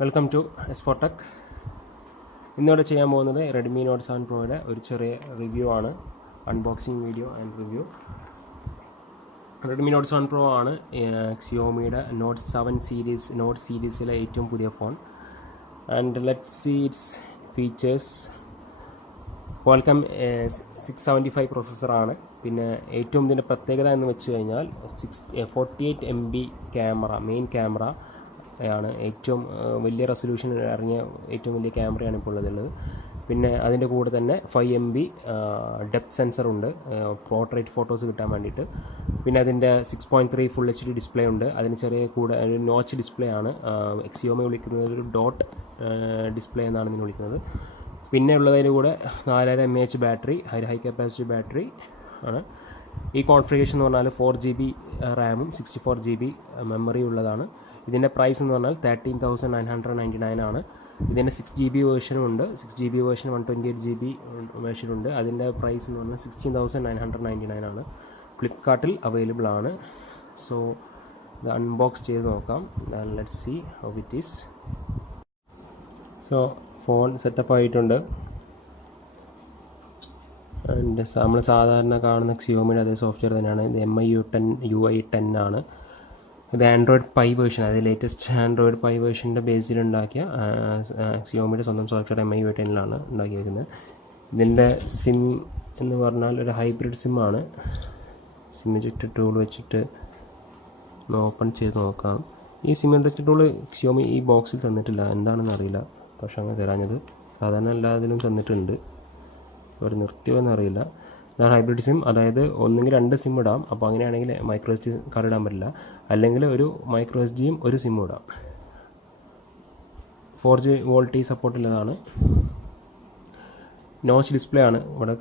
Welcome to S4 Tech. ഇന്നിവിടെ ചെയ്യാൻ പോകുന്നത് Redmi Note 7 Proയുടെ ഒരു ചെറിയ റിവ്യൂ ആണ്, unboxing video and review. Redmi Note 7 Pro ആണ് Xiaomiയുടെ Note 7 സീരീസിലെ ഏറ്റവും പുതിയ phone. And let's see its features. Qualcomm 675 പ്രോസസ്സറാണ്. പിന്നെ ഏറ്റവും ഇതിൻ്റെ പ്രത്യേകത എന്ന് വെച്ച് കഴിഞ്ഞാൽ 48 MB ക്യാമറ, മെയിൻ ക്യാമറ ആണ്. ഏറ്റവും വലിയ റെസൊല്യൂഷൻ ഇറങ്ങിയ ഏറ്റവും വലിയ ക്യാമറയാണ് ഇപ്പോൾ ഉള്ളത്. പിന്നെ അതിൻ്റെ കൂടെ തന്നെ 5 MB ഡെപ്ത് സെൻസറുണ്ട്, പോർട്രേറ്റ് ഫോട്ടോസ് കിട്ടാൻ വേണ്ടിയിട്ട്. പിന്നെ അതിൻ്റെ 6.3 ഫുൾ HD ഡിസ്പ്ലേ ഉണ്ട്. അതിന് ചെറിയ കൂടെ ഒരു നോച്ച് ഡിസ്പ്ലേ ആണ്. Xiaomi വിളിക്കുന്നത് ഒരു ഡോട്ട് ഡിസ്പ്ലേ എന്നാണ് ഇതിന് വിളിക്കുന്നത്. പിന്നെ ഉള്ളതിൻ്റെ കൂടെ 4000 mAh battery, high capacity battery ആണ്. ഈ കോൺഫിഗറേഷൻ എന്ന് പറഞ്ഞാൽ 4 GB റാമും 64 GB മെമ്മറി ഉള്ളതാണ്. ഇതിൻ്റെ പ്രൈസ് എന്ന് പറഞ്ഞാൽ 13,999 ആണ്. ഇതിൻ്റെ 6 GB വേർഷനും ഉണ്ട്, 6 GB വേർഷൻ 128 GB വേർഷനുണ്ട്. അതിൻ്റെ പ്രൈസ് എന്ന് പറഞ്ഞാൽ 16,999 ആണ്. ഫ്ലിപ്കാർട്ടിൽ അവൈലബിൾ ആണ്. സോ ഇത് അൺബോക്സ് ചെയ്ത് നോക്കാം. Let's see how it is. So phone setup ആയിട്ടുണ്ട്. ആൻഡ് നമ്മൾ സാധാരണ കാണുന്ന Xiaomiയുടെ അതേ സോഫ്റ്റ്വെയർ തന്നെയാണ്. ഇത് MIUI 10 ആണ്. ഇത് ആൻഡ്രോയിഡ് 5 വേർഷൻ, അതായത് ലേറ്റസ്റ്റ് ആൻഡ്രോയിഡ് 5 വേർഷൻ്റെ ബേസിലുണ്ടാക്കിയ Xiaomiയുടെ സ്വന്തം സോഫ്റ്റ്വെയർ MIUI 10 ഉണ്ടാക്കിയിരിക്കുന്നത്. ഇതിൻ്റെ സിം എന്ന് പറഞ്ഞാൽ ഒരു ഹൈബ്രിഡ് സിമ്മാണ്. സിം ഇജക്റ്റ് ടൂൾ വെച്ചിട്ട് ഓപ്പൺ ചെയ്ത് നോക്കാം. ഈ സിം ഇജക്റ്റ് ടൂൾ Xiaomi ഈ ബോക്സിൽ തന്നിട്ടില്ല, എന്താണെന്ന് അറിയില്ല. പക്ഷേ അങ്ങനെ തരാഞ്ഞത് സാധാരണ എല്ലാത്തിലും തന്നിട്ടുണ്ട്, അവർ നിർത്തിയോന്ന് അറിയില്ല. ഇതാണ് ഹൈബ്രിഡ് സിം, അതായത് ഒന്നെങ്കിൽ 2 സിം ഇടാം. അപ്പോൾ അങ്ങനെയാണെങ്കിൽ മൈക്രോ SD കാർഡ് ഇടാൻ പറ്റില്ല, അല്ലെങ്കിൽ ഒരു മൈക്രോ SDയും ഒരു സിമ്മും ഇടാം. 4G വോൾട്ടേജ് സപ്പോർട്ട് ഉള്ളതാണ്. നോച്ച് ഡിസ്പ്ലേ ആണ്, ഇവിടെ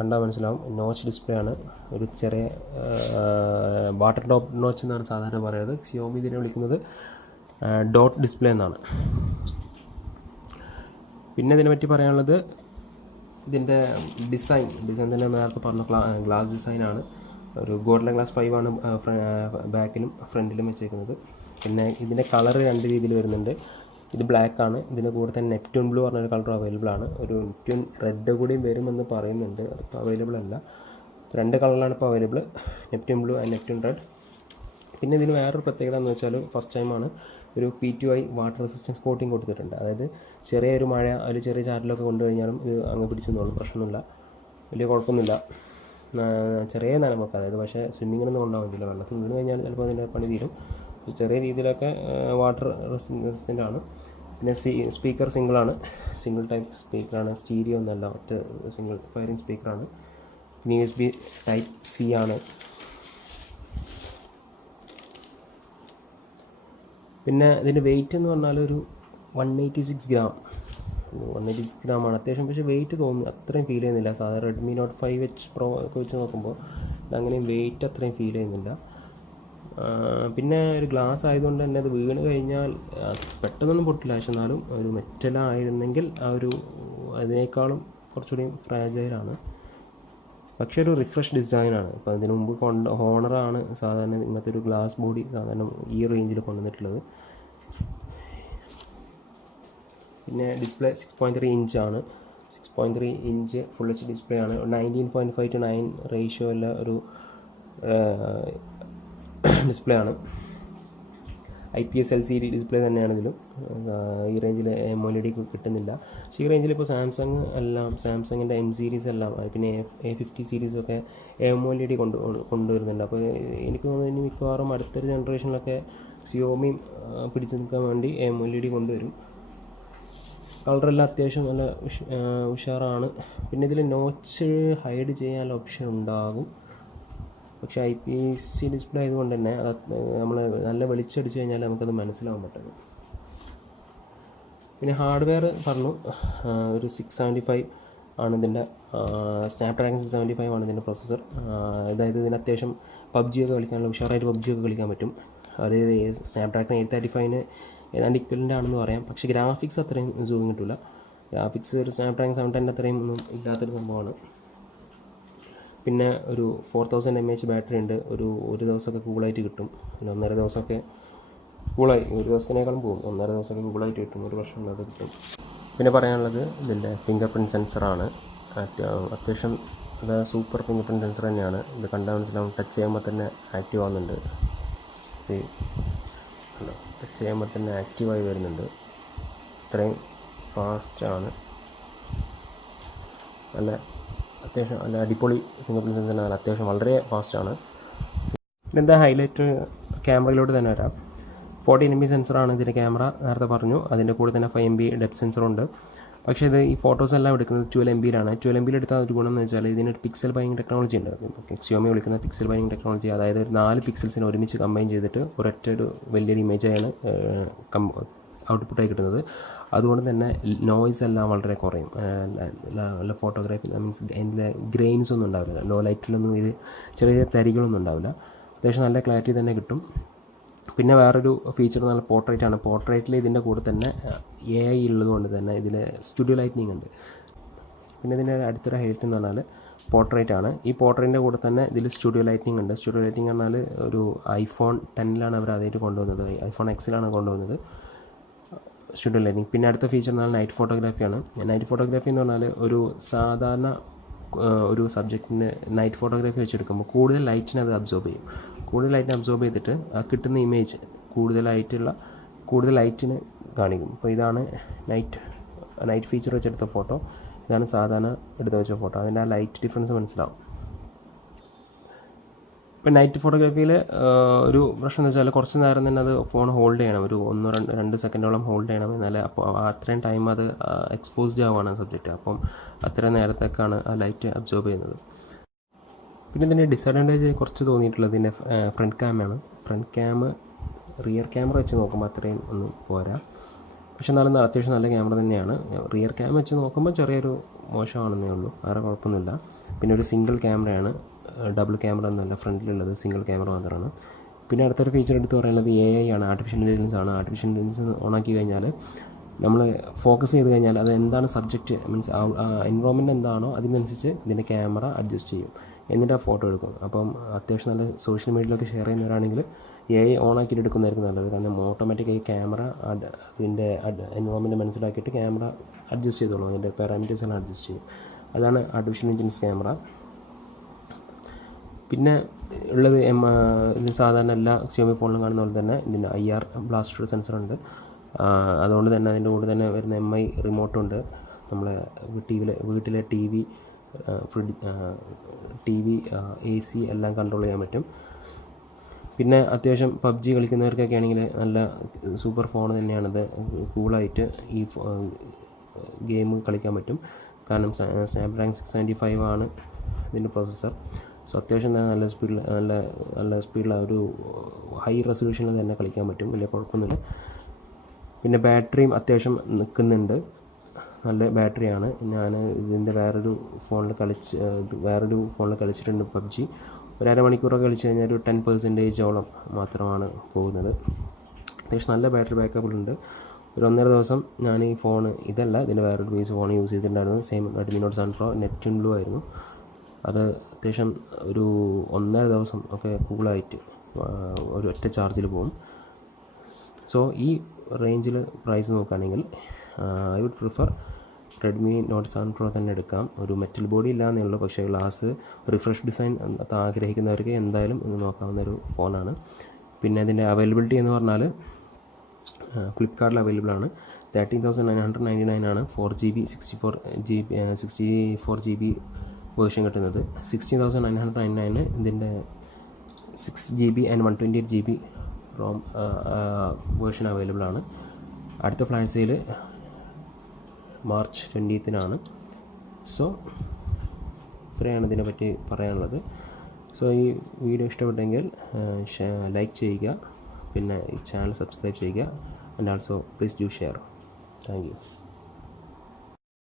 കണ്ടാൽ മനസ്സിലാവും. നോച്ച് ഡിസ്പ്ലേ ആണ്, ഒരു ചെറിയ വാട്ടർ ടോപ്പ് നോച്ച് എന്നാണ് സാധാരണ പറയുന്നത്. Xiaomi ഇതിനെ വിളിക്കുന്നത് ഡോട്ട് ഡിസ്പ്ലേ എന്നാണ്. പിന്നെ ഇതിനെ പറ്റി പറയാനുള്ളത്, ഇതിൻ്റെ ഡിസൈൻ തന്നെ നേരത്തെ പറഞ്ഞ ഗ്ലാസ് ഡിസൈനാണ്. ഒരു ഗോൾഡൻ ഗ്ലാസ് 5 ആണ് ബാക്കിലും ഫ്രണ്ടിലും വെച്ചേക്കുന്നത്. പിന്നെ ഇതിൻ്റെ കളർ 2 രീതിയിൽ വരുന്നുണ്ട്. ഇത് ബ്ലാക്ക് ആണ്. ഇതിൻ്റെ കൂടെ തന്നെ നെപ്റ്റ്യൂൺ ബ്ലൂ പറഞ്ഞൊരു കളർ അവൈലബിൾ ആണ്. ഒരു നെപ്റ്റ്യൂൺ റെഡ് കൂടിയും വരുമെന്ന് പറയുന്നുണ്ട്, അതിപ്പോൾ അവൈലബിൾ അല്ല. 2 കളറിലാണ് ഇപ്പോൾ available, Neptune blue and Neptune red. പിന്നെ ഇതിന് വേറൊരു പ്രത്യേകത എന്ന് വെച്ചാൽ ഫസ്റ്റ് ടൈമാണ് ഒരു P2I വാട്ടർ റെസിസ്റ്റൻസ് കോട്ടിങ് കൊടുത്തിട്ടുണ്ട്. അതായത് ചെറിയൊരു മഴ, ഒരു ചെറിയ ചാറ്റിലൊക്കെ കൊണ്ടുകഴിഞ്ഞാലും ഇത് അങ്ങ് പിടിച്ചെന്നോളും, പ്രശ്നമൊന്നുമില്ല, വലിയ കുഴപ്പമൊന്നുമില്ല. ചെറിയ നനമൊക്കെ, അതായത് പക്ഷേ സ്വിമ്മിങ്ങിനൊന്നും കൊണ്ടുപോകാൻ പറ്റില്ല. വെള്ളത്തിൽ വീണ് കഴിഞ്ഞാൽ ചിലപ്പോൾ അതിൻ്റെ പണി തീരും. ചെറിയ രീതിയിലൊക്കെ വാട്ടർ റെസിസ്റ്റൻ്റ് ആണ്. പിന്നെ സ്പീക്കർ സിംഗിൾ ടൈപ്പ് സ്പീക്കറാണ്, സ്റ്റീരിയോ ഒന്നല്ല, ഒറ്റ സിംഗിൾ ഫയറിംഗ് സ്പീക്കറാണ്. പിന്നെ USB Type C ആണ്. പിന്നെ ഇതിൻ്റെ വെയിറ്റ് എന്ന് പറഞ്ഞാൽ ഒരു 186 ഗ്രാമാണ്. അത്യാവശ്യം പക്ഷേ വെയിറ്റ് തോന്നുന്നു അത്രയും ഫീൽ ചെയ്യുന്നില്ല. സാധാരണ Redmi Note 5H Pro ഒക്കെ വെച്ച് നോക്കുമ്പോൾ ഇതങ്ങനെയും വെയിറ്റ് അത്രയും ഫീൽ ചെയ്യുന്നില്ല. പിന്നെ ഒരു ഗ്ലാസ് ആയതുകൊണ്ട് തന്നെ അത് വീണ് കഴിഞ്ഞാൽ പെട്ടെന്നൊന്നും പൊട്ടില്ല. പക്ഷെ എന്നാലും ഒരു മെറ്റലായിരുന്നെങ്കിൽ അതിനേക്കാളും കുറച്ചുകൂടി ഫ്രാജൈലാണ്. പക്ഷേ ഒരു റിഫ്രഷ് ഡിസൈനാണ്. ഇപ്പോൾ അതിന് മുമ്പ് ഹോണറാണ് സാധാരണ ഇങ്ങനത്തെ ഒരു ഗ്ലാസ് ബോഡി സാധാരണ ഈ റേഞ്ചിൽ കൊണ്ടുവന്നിട്ടുള്ളത്. പിന്നെ ഡിസ്പ്ലേ 6.3 ഇഞ്ചാണ്. 6.3 ഇഞ്ച് ഫുൾ HD ഡിസ്പ്ലേ ആണ്. 19.5:9 റേഷ്യോ ഉള്ള ഒരു ഡിസ്പ്ലേ ആണ്. IPS LCD ഡിസ്പ്ലേ തന്നെയാണ് ഇതിലും. ഈ റേഞ്ചിൽ AMOLED കിട്ടുന്നില്ല. പക്ഷേ ഈ റേഞ്ചിൽ ഇപ്പോൾ സാംസങ്ങിൻ്റെ M സീരീസ് എല്ലാം, പിന്നെ A50 സീരീസൊക്കെ AMOLED കൊണ്ടുവരുന്നുണ്ട്. അപ്പോൾ എനിക്ക് തോന്നുന്നു ഇനി മിക്കവാറും അടുത്തൊരു ജനറേഷനിലൊക്കെ Xiaomi പിടിച്ചു നിൽക്കാൻ വേണ്ടി AMOLED കൊണ്ടുവരും. കളറെല്ലാം അത്യാവശ്യം നല്ല ഉഷാറാണ്. പിന്നെ ഇതിൽ നോച്ച് ഹൈഡ് ചെയ്യാനുള്ള ഓപ്ഷൻ ഉണ്ടാകും. പക്ഷേ IPS ഡിസ്പ്ലേ ആയതുകൊണ്ട് തന്നെ അത് നമ്മൾ നല്ല വെളിച്ചടിച്ച് കഴിഞ്ഞാൽ നമുക്കത് മനസ്സിലാവാൻ പറ്റുന്നു. പിന്നെ ഹാർഡ്വെയർ പറഞ്ഞു, ഒരു 675 ആണ് ഇതിൻ്റെ സ്നാപ്ഡ്രാഗൺ 675 ആണ് ഇതിൻ്റെ പ്രോസസ്സർ. അതായത് ഇതിന് അത്യാവശ്യം PUBG ഒക്കെ കളിക്കാനുള്ള ഉഷാറായിട്ട് PUBG ഒക്കെ കളിക്കാൻ പറ്റും. അതായത് സ്നാപ്ഡ്രാഗൺ 835 ഏതാണ്ട് ഇക്വലൻ്റ് ആണെന്ന് പറയാം. പക്ഷേ ഗ്രാഫിക്സ് അത്രയും സൂം കിട്ടില്ല. ഗ്രാഫിക്സ് ഒരു സ്നാപ്ഡ്രാഗൺ 710 അത്രയും ഒന്നും ഇല്ലാത്തൊരു സംഭവമാണ്. പിന്നെ ഒരു 4000 mAh ബാറ്ററി ഉണ്ട്. ഒരു ദിവസമൊക്കെ കൂളായിട്ട് കിട്ടും. പിന്നെ 1.5 ദിവസമൊക്കെ കൂളായി, ഒരു ദിവസത്തിനേക്കാളും പോകും, 1.5 ദിവസമൊക്കെ കൂളായിട്ട് കിട്ടും, ഒരു പ്രശ്നമില്ലാതെ കിട്ടും. പിന്നെ പറയാനുള്ളത് ഇതിൻ്റെ ഫിംഗർ പ്രിൻറ്റ് സെൻസറാണ്. അത്യാവശ്യം അത് സൂപ്പർ ഫിംഗർ പ്രിൻറ്റ് സെൻസർ തന്നെയാണ്. ഇത് കണ്ടാൽ മനസ്സിലാവും, ടച്ച് ചെയ്യുമ്പോൾ തന്നെ ആക്റ്റീവ് ആവുന്നുണ്ട്. ടച്ച് ചെയ്യുമ്പോൾ തന്നെ ആക്റ്റീവായി വരുന്നുണ്ട്. ഇത്രയും ഫാസ്റ്റാണ്. അത്യാവശ്യം നല്ല അടിപൊളി ഫിംഗർ പ്രിൻറ്റ് സെൻസർ ആണ്. അത്യാവശ്യം വളരെ ഫാസ്റ്റാണ്. ഇതെന്താ ഹൈലൈറ്റ്, ക്യാമറയിലോട്ട് തന്നെ വരാം. 14 MB സെൻസറാണ് ഇതിൻ്റെ ക്യാമറ, നേരത്തെ പറഞ്ഞു. അതിൻ്റെ കൂടെ തന്നെ 5 MB ഡെപ്ത് സെൻസറുണ്ട്. പക്ഷേ ഇത് ഈ ഫോട്ടോസ് എല്ലാം എടുക്കുന്നത് 12 MB-യിലാണ്. 12 MB-യിൽ എടുത്താൽ ഒരു ഗുണം എന്ന് വെച്ചാൽ ഇതിനൊരു പിക്സൽ ബൈനിങ് ടെക്നോളജി ഉണ്ട്. Xiaomi വിളിക്കുന്ന പിക്സൽ ബൈനിങ് ടെക്നോളജി. അതായത് ഒരു 4 പിക്സൽസിനെ ഒരുമിച്ച് കമ്പൈൻ ചെയ്തിട്ട് ഒരൊറ്റ ഒരു വലിയൊരു ഇമേജായാണ് ഔട്ട്പുട്ടായി കിട്ടുന്നത്. അതുകൊണ്ട് തന്നെ നോയ്സ് എല്ലാം വളരെ കുറയും. നല്ല ഫോട്ടോഗ്രാഫി മീൻസ് അതിൻ്റെ ഗ്രെയിൻസ് ഒന്നും ഉണ്ടാവില്ല. ലോ ലൈറ്റിലൊന്നും ഇത് ചെറിയ തരികളൊന്നും ഉണ്ടാവില്ല. അത്യാവശ്യം നല്ല ക്ലാരിറ്റി തന്നെ കിട്ടും. പിന്നെ വേറൊരു ഫീച്ചർ നല്ല പോർട്രേറ്റാണ്. പോർട്രേറ്റിൽ ഇതിൻ്റെ കൂടെ തന്നെ AI ഉള്ളതുകൊണ്ട് തന്നെ ഇതിൽ സ്റ്റുഡിയോ ലൈറ്റിനിങ് ഉണ്ട്. പിന്നെ ഇതിൻ്റെ അടുത്തൊരു ഹൈലൈറ്റ് എന്ന് പറഞ്ഞാൽ പോർട്രേറ്റാണ്. ഈ പോർട്രേറ്റിൻ്റെ കൂടെ തന്നെ ഇതിൽ സ്റ്റുഡിയോ ലൈറ്റിനിങ് ഉണ്ട്. സ്റ്റുഡിയോ ലൈറ്റിംഗ് പറഞ്ഞാൽ ഒരു iPhone 10 അവർ അതായിട്ട് കൊണ്ടുവന്നത്, iPhone X കൊണ്ടുവന്നത് സ്റ്റുഡിയോ ലൈറ്റിംഗ്. പിന്നെ അടുത്ത ഫീച്ചർ എന്ന് പറഞ്ഞാൽ നൈറ്റ് ഫോട്ടോഗ്രാഫിയാണ്. നൈറ്റ് ഫോട്ടോഗ്രാഫി എന്ന് പറഞ്ഞാൽ ഒരു സാധാരണ ഒരു സബ്ജക്റ്റിന് നൈറ്റ് ഫോട്ടോഗ്രാഫി വെച്ചെടുക്കുമ്പോൾ കൂടുതൽ ലൈറ്റിനെ അത് അബ്സോർബ് ചെയ്യും. കൂടുതൽ ലൈറ്റിനെ അബ്സോർബ് ചെയ്തിട്ട് ആ കിട്ടുന്ന ഇമേജ് കൂടുതൽ ലൈറ്റിന് കാണിക്കും. അപ്പോൾ ഇതാണ് നൈറ്റ് ഫീച്ചർ വെച്ചെടുത്ത ഫോട്ടോ, ഇതാണ് സാധാരണ എടുത്ത് വെച്ച ഫോട്ടോ. അതിൻ്റെ ആ ലൈറ്റ് ഡിഫറൻസ് മനസ്സിലാവും. ഇപ്പം നൈറ്റ് ഫോട്ടോഗ്രാഫിയിൽ ഒരു പ്രശ്നം എന്ന് വെച്ചാൽ കുറച്ച് നേരം തന്നെ അത് ഫോൺ ഹോൾഡ് ചെയ്യണം, ഒരു 1-2 സെക്കൻഡോളം ഹോൾഡ് ചെയ്യണം. എന്നാലേ അപ്പോൾ അത്രയും ടൈം അത് എക്സ്പോസ്ഡ് ആവുകയാണ് സബ്ജക്റ്റ്. അപ്പം അത്രയും നേരത്തേക്കാണ് ആ ലൈറ്റ് അബ്സോർബ് ചെയ്യുന്നത്. പിന്നെ ഇതിൻ്റെ ഡിസഡ്വാൻറ്റേജ് കുറച്ച് തോന്നിയിട്ടുള്ളത് ഇതിൻ്റെ ഫ്രണ്ട് ക്യാമാണ്. ഫ്രണ്ട് ക്യാം റിയർ ക്യാമറ വെച്ച് നോക്കുമ്പോൾ അത്രയും ഒന്നും പോരാ. പക്ഷെ എന്നാലും അത്യാവശ്യം നല്ല ക്യാമറ തന്നെയാണ്. റിയർ ക്യാം വെച്ച് നോക്കുമ്പോൾ ചെറിയൊരു മോശമാണെന്നേ ഉള്ളൂ, വേറെ കുഴപ്പമൊന്നുമില്ല. പിന്നെ ഒരു സിംഗിൾ ക്യാമറയാണ്, ഡബിൾ ക്യാമറ എന്നല്ല ഫ്രണ്ടിലുള്ളത്, സിംഗിൾ ക്യാമറ മാത്രമാണ്. പിന്നെ അടുത്തൊരു ഫീച്ചർ എടുത്ത് പറയുന്നത് AI ആണ്, ആർട്ടിഫിഷ്യൽ ഇൻ്റലിജൻസ് ആണ്. ആർട്ടിഫിഷ്യൽ ഇൻ്റലിജൻസ് ഓണാക്കി കഴിഞ്ഞാൽ നമ്മൾ ഫോക്കസ് ചെയ്ത് കഴിഞ്ഞാൽ അത് എന്താണ് സബ്ജക്റ്റ് മീൻസ് എൻവറോൺമെൻറ്റ് എന്താണോ അതിനനുസരിച്ച് ഇതിൻ്റെ ക്യാമറ അഡ്ജസ്റ്റ് ചെയ്യും, എന്നിട്ട് ആ ഫോട്ടോ എടുക്കും. അപ്പം അത്യാവശ്യം നല്ല സോഷ്യൽ മീഡിയയിലൊക്കെ ഷെയർ ചെയ്യുന്നവരാണെങ്കിൽ AI ഓണാക്കിയിട്ട് എടുക്കുന്നതായിരിക്കും നല്ലത്. കാരണം ഓട്ടോമാറ്റിക്കായി ക്യാമറ അതിൻ്റെ എൻവറോൺമെൻറ്റ് മനസ്സിലാക്കിയിട്ട് ക്യാമറ അഡ്ജസ്റ്റ് ചെയ്തോളും, അതിൻ്റെ പാരാമീറ്റേഴ്സ് എല്ലാം അഡ്ജസ്റ്റ് ചെയ്യും. അതാണ് ആർട്ടിഫിഷ്യൽ ഇൻ്റലിജൻസ് ക്യാമറ. പിന്നെ ഉള്ളത് ഇത് സാധാരണ എല്ലാ Xiaomi ഫോണിലും കാണുന്ന പോലെ തന്നെ ഇതിൻ്റെ IR ബ്ലാസ്റ്റർ സെൻസറുണ്ട്. അതുകൊണ്ട് തന്നെ അതിൻ്റെ കൂടെ തന്നെ വരുന്ന MI റിമോട്ടുണ്ട്. നമ്മളെ വീട്ടിലെ TV, ഫ്രിഡ്ജ്, TV, AC എല്ലാം കൺട്രോൾ ചെയ്യാൻ പറ്റും. പിന്നെ അത്യാവശ്യം PUBG കളിക്കുന്നവർക്കൊക്കെ ആണെങ്കിൽ നല്ല സൂപ്പർ ഫോൺ തന്നെയാണത്. കൂളായിട്ട് ഈ ഗെയിം കളിക്കാൻ പറ്റും. കാരണം സ്നാപ്ഡ്രാഗൺ 695 ആണ് ഇതിൻ്റെ പ്രോസസ്സർ. സോ അത്യാവശ്യം നല്ല സ്പീഡിൽ ഒരു ഹൈ റെസൊല്യൂഷനിൽ തന്നെ കളിക്കാൻ പറ്റും, വലിയ കുഴപ്പമൊന്നുമില്ല. പിന്നെ ബാറ്ററിയും അത്യാവശ്യം നിൽക്കുന്നുണ്ട്, നല്ല ബാറ്ററിയാണ്. ഞാൻ ഇതിൻ്റെ വേറൊരു ഫോണിൽ കളിച്ചിട്ടുണ്ട് PUBG. ഒരു അരമണിക്കൂറൊക്കെ കളിച്ച് കഴിഞ്ഞാൽ ഒരു 10% മാത്രമാണ് പോകുന്നത്. അത്യാവശ്യം നല്ല ബാറ്ററി ബാക്കപ്പുണ്ട്. ഒരു 1.5 ദിവസം ഞാൻ ഈ ഫോൺ ഇതിൻ്റെ വേറൊരു ഫോൺ യൂസ് ചെയ്തിട്ടുണ്ടായിരുന്നു. Same Redmi Note 7 Pro net blue ആയിരുന്നു. അത് അത്യാവശ്യം ഒരു 1.5 ദിവസം ഒക്കെ കൂളായിട്ട് ഒരു ഒറ്റ ചാർജിൽ പോകും. സോ ഈ റേഞ്ചിൽ പ്രൈസ് നോക്കുകയാണെങ്കിൽ I would prefer Redmi Note 7 Pro തന്നെ എടുക്കാം. ഒരു മെറ്റൽ ബോഡി ഇല്ലാന്നേ ഉള്ളൂ, പക്ഷേ ഗ്ലാസ് റിഫ്രഷ് ഡിസൈൻ ആഗ്രഹിക്കുന്നവർക്ക് എന്തായാലും ഒന്ന് നോക്കാവുന്നൊരു ഫോണാണ്. പിന്നെ ഇതിൻ്റെ അവൈലബിലിറ്റി എന്ന് പറഞ്ഞാൽ ഫ്ലിപ്കാർട്ടിൽ അവൈലബിൾ ആണ്. 13,999 ആണ് 4GB 64GB വേർഷൻ കിട്ടുന്നത്. 16,999 ഇതിൻ്റെ 6GB and 128GB Rome version available ആണ്. അടുത്ത flash sale March 20th. So ഇത്രയാണ് ഇതിനെപ്പറ്റി പറയാനുള്ളത്. സോ ഈ വീഡിയോ ഇഷ്ടപ്പെട്ടെങ്കിൽ ലൈക്ക് ചെയ്യുക, പിന്നെ ഈ ചാനൽ സബ്സ്ക്രൈബ് ചെയ്യുക, and also please do share. Thank you.